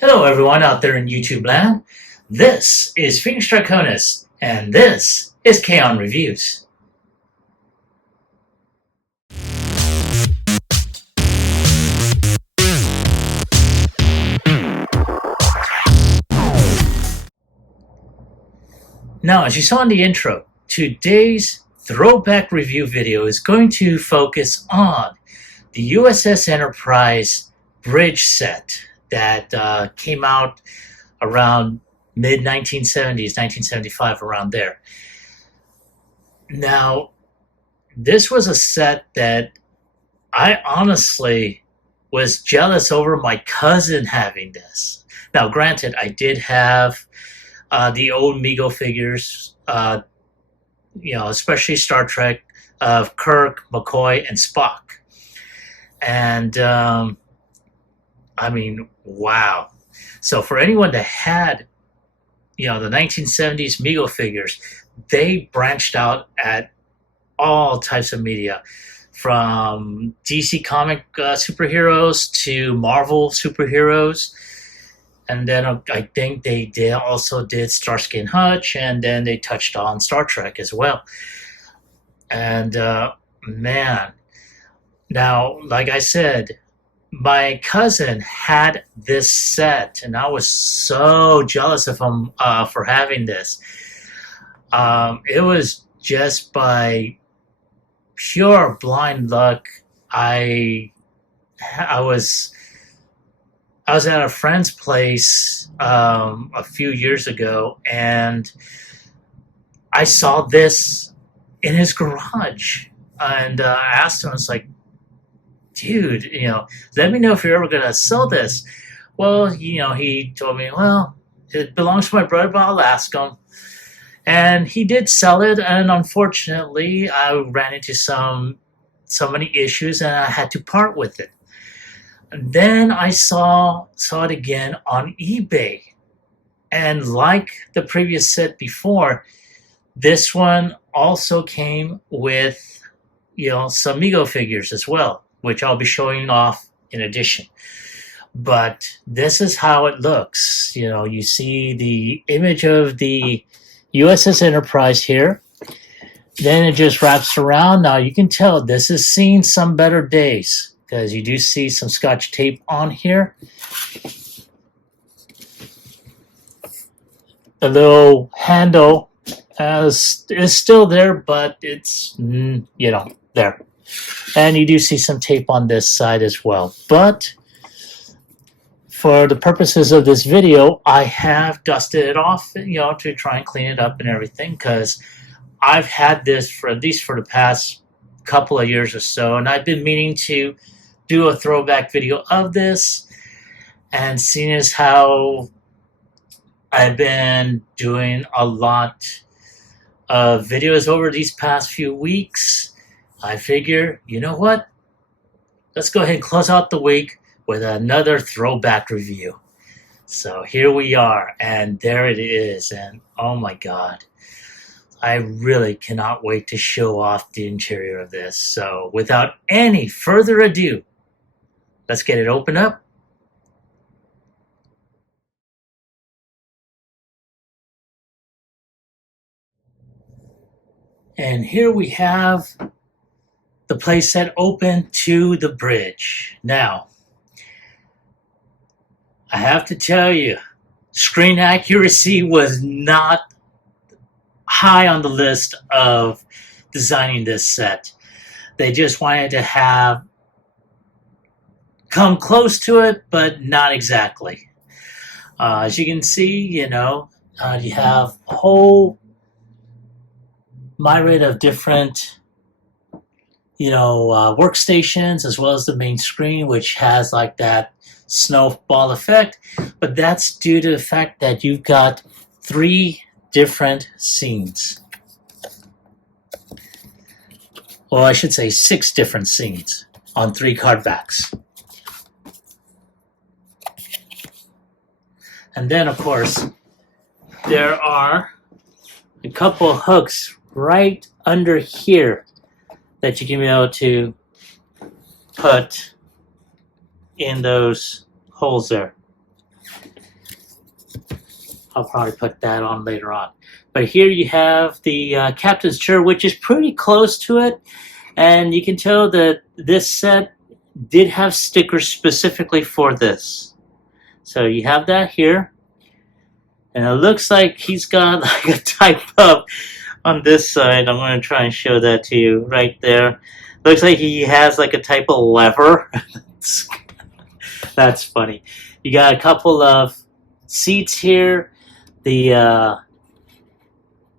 Hello everyone out there in YouTube land. This is Phoenix Draconis, and this is Kaon Reviews. Now, as you saw in the intro, today's throwback review video is going to focus on the USS Enterprise bridge set that came out around mid-1970s, 1975, around there. Now, this was a set that I honestly was jealous over my cousin having this. Now, granted, I did have the old Mego figures, especially Star Trek, of Kirk, McCoy, and Spock. And I mean, wow. So for anyone that had, the 1970s Mego figures, they branched out at all types of media, from DC comic superheroes to Marvel superheroes. And then I think they also did Starsky and Hutch, and then they touched on Star Trek as well. And man, now, like I said, my cousin had this set, and I was so jealous of him for having this. It was just by pure blind luck. I was at a friend's place a few years ago, and I saw this in his garage, and I asked him, I was like, dude, let me know if you're ever going to sell this. Well, he told me, well, it belongs to my brother, but I'll ask him. And he did sell it, and unfortunately, I ran into so many issues, and I had to part with it. And then I saw it again on eBay. And like the previous set before, this one also came with, some Mego figures as well, which I'll be showing off in addition. But this is how it looks. You see the image of the USS Enterprise here. Then it just wraps around. Now you can tell this has seen some better days, because you do see some Scotch tape on here. The little handle is still there, but it's, there. And you do see some tape on this side as well. But for the purposes of this video, I have dusted it off, to try and clean it up and everything, because I've had this for at least for the past couple of years or so, and I've been meaning to do a throwback video of this. And seeing as how I've been doing a lot of videos over these past few weeks, I figure, you know what? Let's go ahead and close out the week with another throwback review. So here we are, and there it is, and oh my god. I really cannot wait to show off the interior of this. So without any further ado, let's get it opened up. And here we have the playset open to the bridge. Now, I have to tell you, screen accuracy was not high on the list of designing this set. They just wanted to come close to it, but not exactly. As you can see, you have a whole myriad of different workstations, as well as the main screen, which has like that snowball effect. But that's due to the fact that you've got 3 different scenes. Well, I should say 6 different scenes on 3 card backs. And then, of course, there are a couple of hooks right under here that you can be able to put in those holes there. I'll probably put that on later on. But here you have the captain's chair, which is pretty close to it. And you can tell that this set did have stickers specifically for this. So you have that here. And it looks like he's got like a type of, on this side, I'm going to try and show that to you right there. Looks like he has like a type of lever. That's funny. You got a couple of seats here. The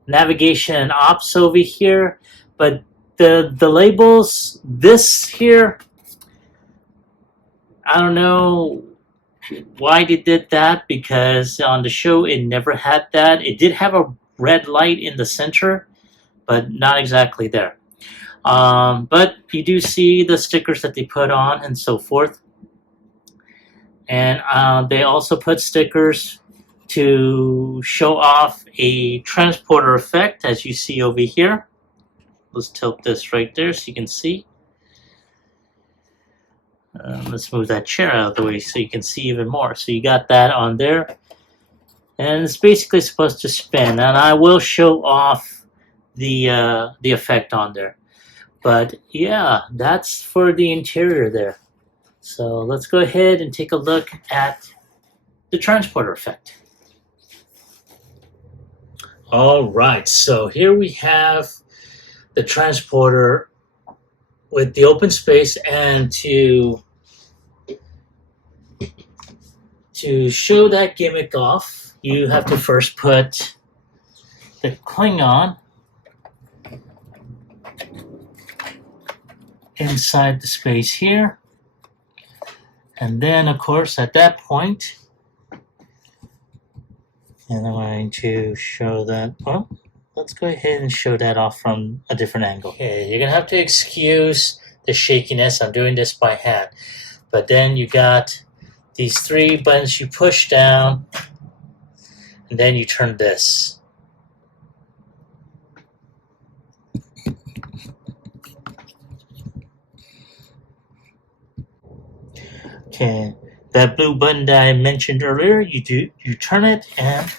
navigation and ops over here. But the labels, this here, I don't know why they did that, because on the show it never had that. It did have a red light in the center, but not exactly there. But you do see the stickers that they put on and so forth. And they also put stickers to show off a transporter effect, as you see over here. Let's tilt this right there so you can see. Let's move that chair out of the way so you can see even more. So you got that on there. And it's basically supposed to spin. And I will show off the effect on there. But yeah, that's for the interior there. So let's go ahead and take a look at the transporter effect. All right, so here we have the transporter with the open space, and to show that gimmick off, you have to first put the Klingon inside the space here. And then, of course, at that point, and I'm going to show that, well, let's go ahead and show that off from a different angle. Okay, you're going to have to excuse the shakiness. I'm doing this by hand. But then you got these three buttons you push down, and then you turn this. Okay, that blue button that I mentioned earlier, you turn it and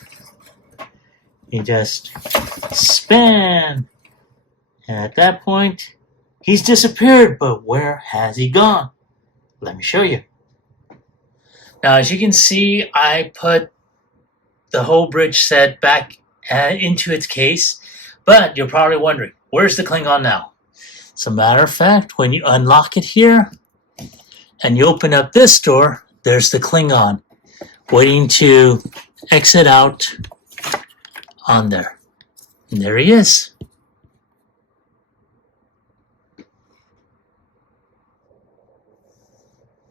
you just spin. And at that point, he's disappeared, but where has he gone? Let me show you. Now, as you can see, I put the whole bridge set back into its case, but you're probably wondering, where's the Klingon now? As a matter of fact, when you unlock it here, and you open up this door, there's the Klingon waiting to exit out on there. And there he is.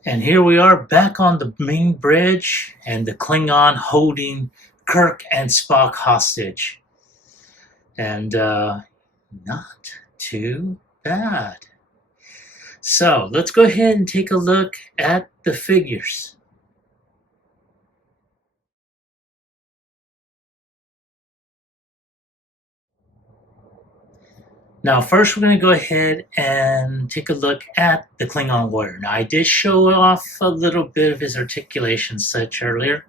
And here we are back on the main bridge, and the Klingon holding Kirk and Spock hostage. And not too bad. So let's go ahead and take a look at the figures. Now first we're going to go ahead and take a look at the Klingon warrior. Now I did show off a little bit of his articulation such earlier,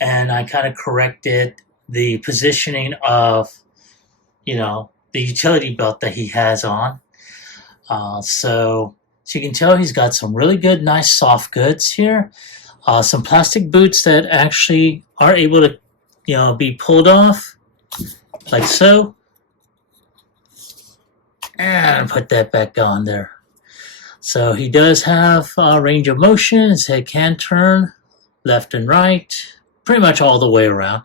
and I kind of corrected the positioning of, the utility belt that he has on. So you can tell he's got some really good, nice soft goods here. Some plastic boots that actually are able to, be pulled off, like so. And put that back on there. So he does have range of motion. His head can turn left and right, pretty much all the way around.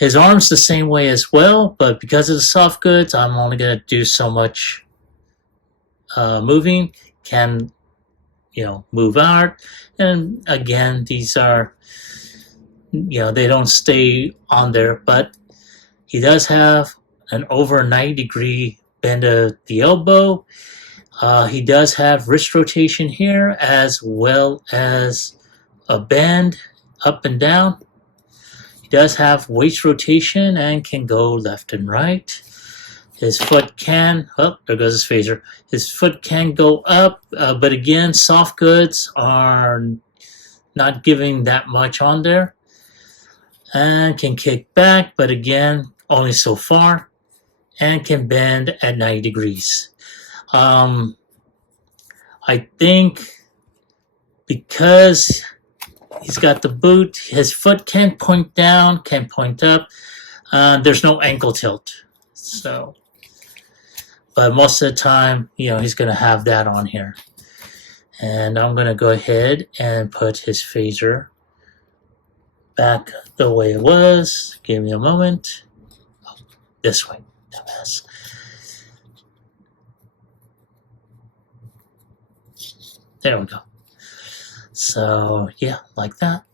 His arms the same way as well, but because of the soft goods, I'm only going to do so much moving. Can move out, and again, these are they don't stay on there, but he does have an over 90-degree bend of the elbow. He does have wrist rotation here, as well as a bend up and down. He does have waist rotation and can go left and right. His foot can, oh, there goes his phaser. His foot can go up, but again, soft goods are not giving that much on there. and can kick back, but again, only so far, and can bend at 90 degrees. I think because he's got the boot, his foot can point down, can point up. There's no ankle tilt. So, but most of the time, he's going to have that on here. And I'm going to go ahead and put his phaser back the way it was. Give me a moment. Oh, this way. Dumbass. There we go. So, yeah, like that.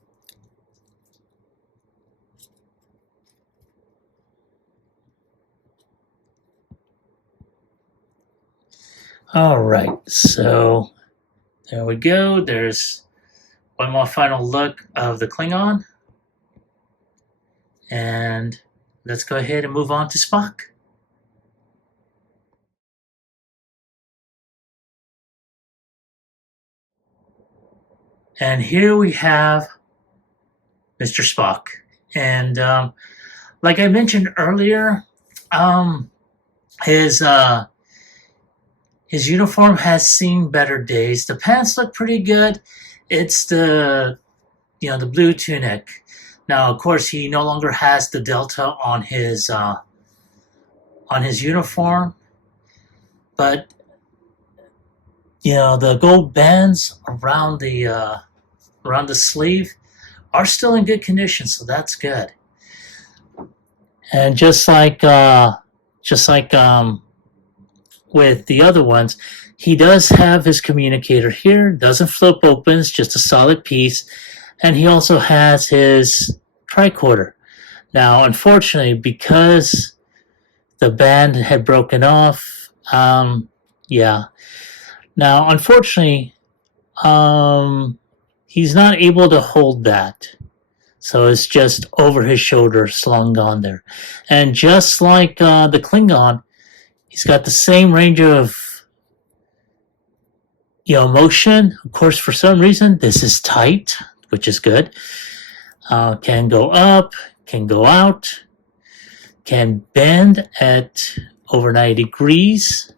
All right, so there we go. There's one more final look of the Klingon. And let's go ahead and move on to Spock. And here we have Mr. Spock. And like I mentioned earlier, his uniform has seen better days. The pants look pretty good. It's the blue tunic. Now, of course, he no longer has the delta on his uniform, but the gold bands around the sleeve are still in good condition, so that's good. And just like with the other ones, he does have his communicator here. Doesn't flip open, it's just a solid piece. And he also has his tricorder. Now, unfortunately, because the band had broken off, yeah. Now, unfortunately, he's not able to hold that. So it's just over his shoulder, slung on there. And just like the Klingon, he's got the same range of motion. Of course, for some reason, this is tight, which is good. Can go up, can go out, can bend at over 90 degrees.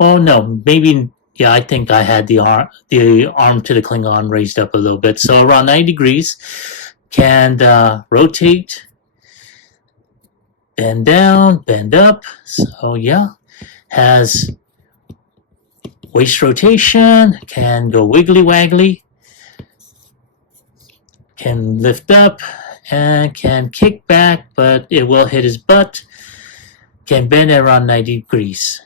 Oh, no, maybe, yeah, I think I had the arm to the Klingon raised up a little bit. So around 90 degrees, can rotate, bend down, bend up. So, yeah, has waist rotation, can go wiggly waggly, can lift up, and can kick back, but it will hit his butt, can bend at around 90 degrees.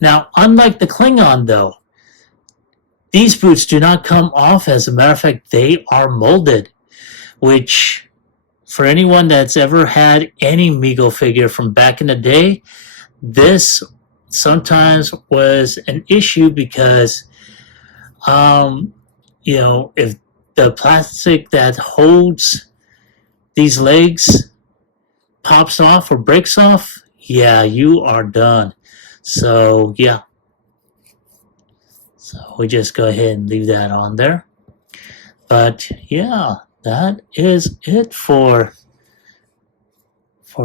Now, unlike the Klingon, though, these boots do not come off. As a matter of fact, they are molded, which, for anyone that's ever had any Mego figure from back in the day, this sometimes was an issue because, if the plastic that holds these legs pops off or breaks off, yeah, you are done. So, yeah. So we just go ahead and leave that on there. But, yeah, that is it for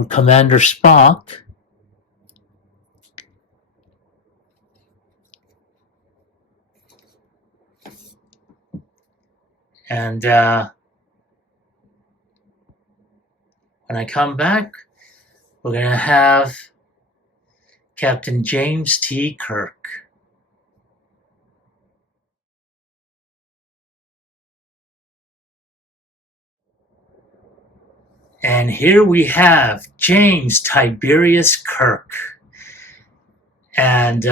Commander Spock. And when I come back, we're going to have Captain James T. Kirk. And here we have James Tiberius Kirk. And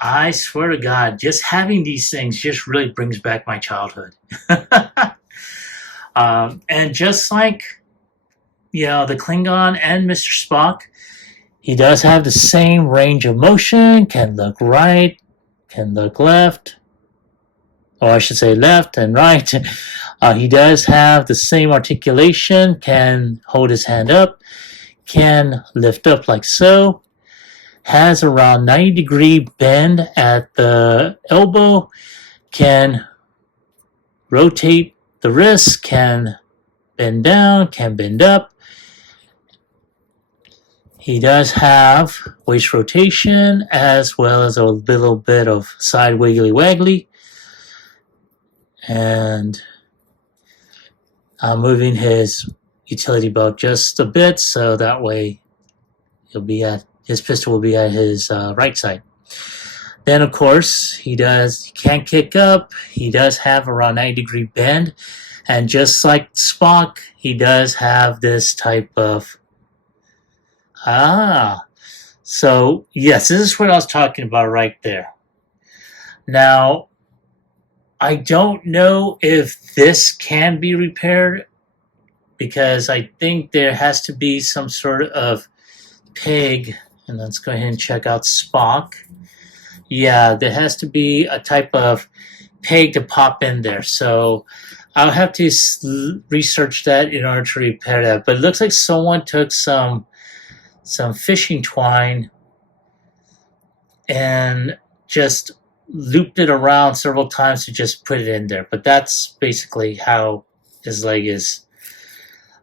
I swear to God, just having these things just really brings back my childhood. And just like, the Klingon and Mr. Spock, he does have the same range of motion, can look right, can look left, or I should say left and right. He does have the same articulation, can hold his hand up, can lift up like so, has around 90-degree bend at the elbow, can rotate the wrist, can bend down, can bend up. He does have waist rotation as well as a little bit of side wiggly waggly. And I'm moving his utility belt just a bit so that way his pistol will be at his right side. Then, of course, he can kick up. He does have around 90-degree bend. And just like Spock, he does have this type of... So, yes, this is what I was talking about right there. Now, I don't know if this can be repaired because I think there has to be some sort of peg. And let's go ahead and check out Spock. Yeah, there has to be a type of peg to pop in there. So I'll have to research that in order to repair that. But it looks like someone took some fishing twine and just looped it around several times to just put it in there. But that's basically how his leg is.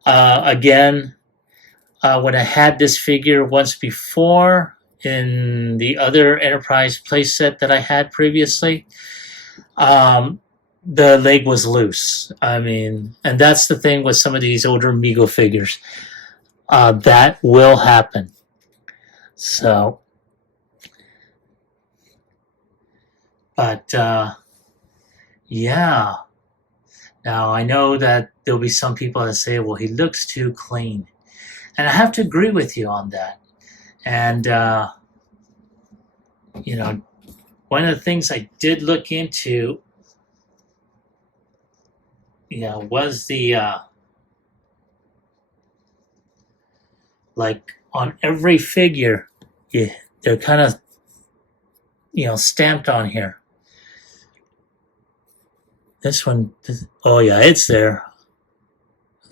Again, when I had this figure once before in the other Enterprise playset that I had previously, the leg was loose. I mean, and that's the thing with some of these older Mego figures. That will happen. So, but yeah. Now, I know that there'll be some people that say, well, he looks too clean. And I have to agree with you on that. And, you know, one of the things I did look into, was the, like, on every figure, they're kind of, stamped on here. This one, oh yeah, it's there.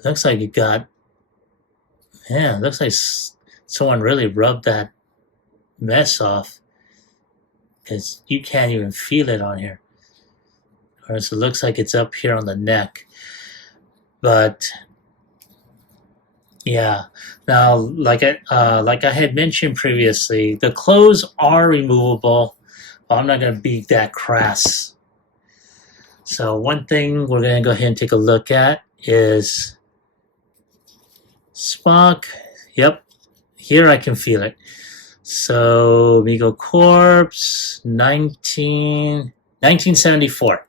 Looks like it got, looks like someone really rubbed that mess off because you can't even feel it on here. Of course, it looks like it's up here on the neck. But yeah, now like I had mentioned previously, the clothes are removable. But I'm not going to be that crass. So one thing we're going to go ahead and take a look at is Spock. Yep, here I can feel it. So Mego Corpse, 1974.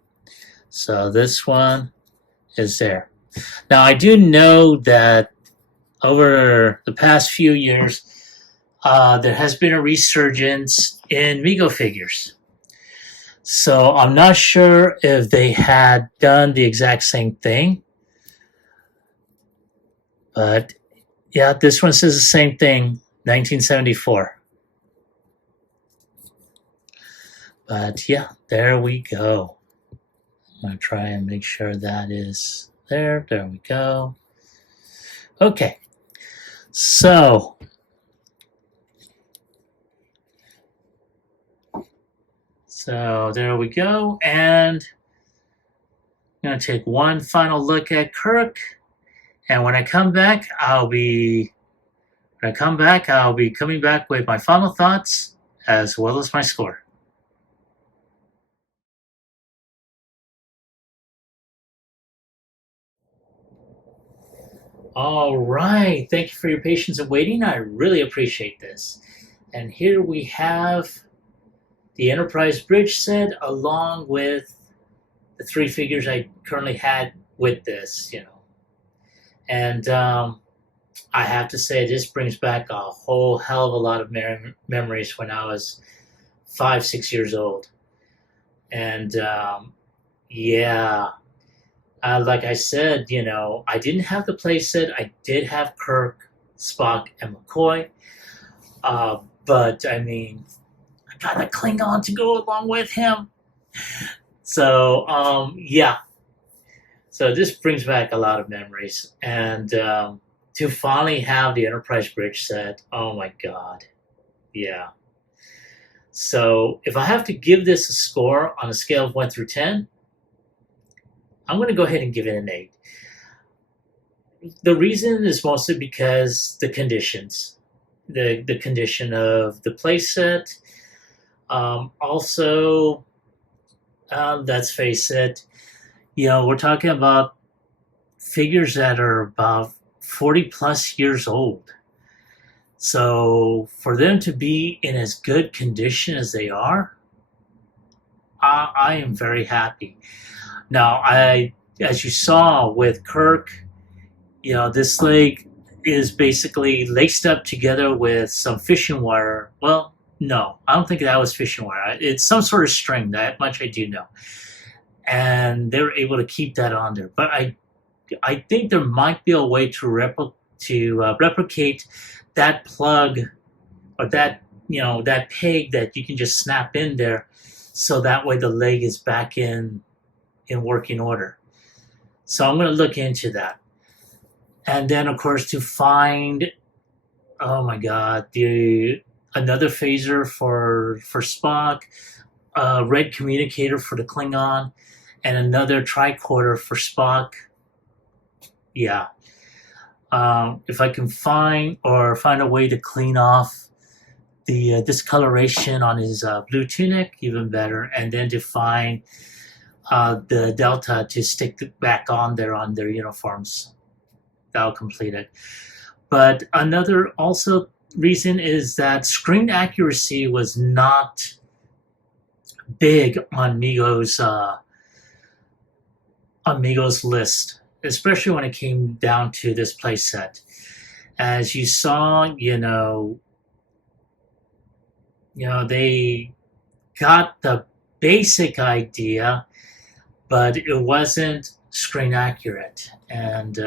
So this one is there. Now I do know that over the past few years, there has been a resurgence in Mego figures. So I'm not sure if they had done the exact same thing. But yeah, this one says the same thing, 1974. But yeah, there we go. I'm going to try and make sure that is there. There we go. Okay. So there we go, and I'm going to take one final look at Kirk, and when I come back, I'll be coming back with my final thoughts as well as my score. All right, thank you for your patience and waiting. I really appreciate this. And here we have the Enterprise Bridge set along with the three figures I currently had with this, And I have to say, this brings back a whole hell of a lot of memories when I was 5, 6 years old. And like I said, I didn't have the playset. I did have Kirk, Spock, and McCoy. But I mean, I got a Klingon to go along with him. So So this brings back a lot of memories, and to finally have the Enterprise Bridge set, oh my god, yeah. So if I have to give this a score on a scale of 1 through 10, I'm going to go ahead and give it an 8. The reason is mostly because the conditions, the condition of the playset. Also, let's face it, we're talking about figures that are about 40 plus years old. So for them to be in as good condition as they are, I am very happy. Now, as you saw with Kirk, this leg is basically laced up together with some fishing wire. Well, no, I don't think that was fishing wire. It's some sort of string. That much I do know. And they were able to keep that on there. But I think there might be a way to replicate that plug, or that that peg that you can just snap in there, so that way the leg is back in working order. So I'm going to look into that. And then, of course, to find, oh my God, another phaser for Spock, a red communicator for the Klingon, and another tricorder for Spock. Yeah. If I can find a way to clean off the discoloration on his blue tunic, even better, and then to find the delta to stick back on their uniforms. That'll complete it. But another also reason is that screen accuracy was not big on Mego's list, especially when it came down to this playset. As you saw, they got the basic idea, but it wasn't screen accurate. And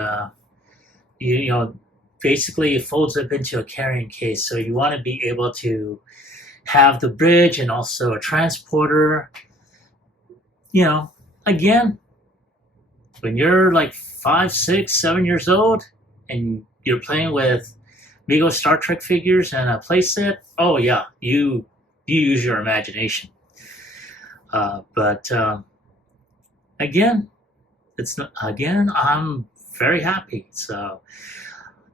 basically it folds up into a carrying case. So you want to be able to have the bridge and also a transporter. Again, when you're like 5, 6, 7 years old and you're playing with Mego Star Trek figures and a playset, oh yeah, you use your imagination. But again, I'm very happy. So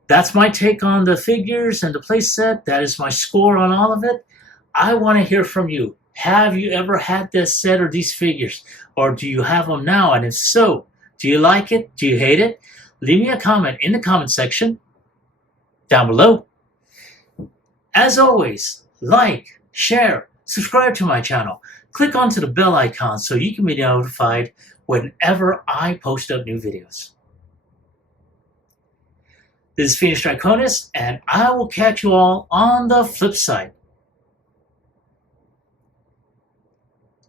that's my take on the figures and the playset. That is my score on all of it. I want to hear from you. Have you ever had this set or these figures? Or do you have them now? And if so, do you like it? Do you hate it? Leave me a comment in the comment section down below. As always, like, share, subscribe to my channel. Click onto the bell icon so you can be notified whenever I post up new videos. This is Phoenix Draconis, and I will catch you all on the flip side.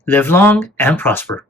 Live long and prosper.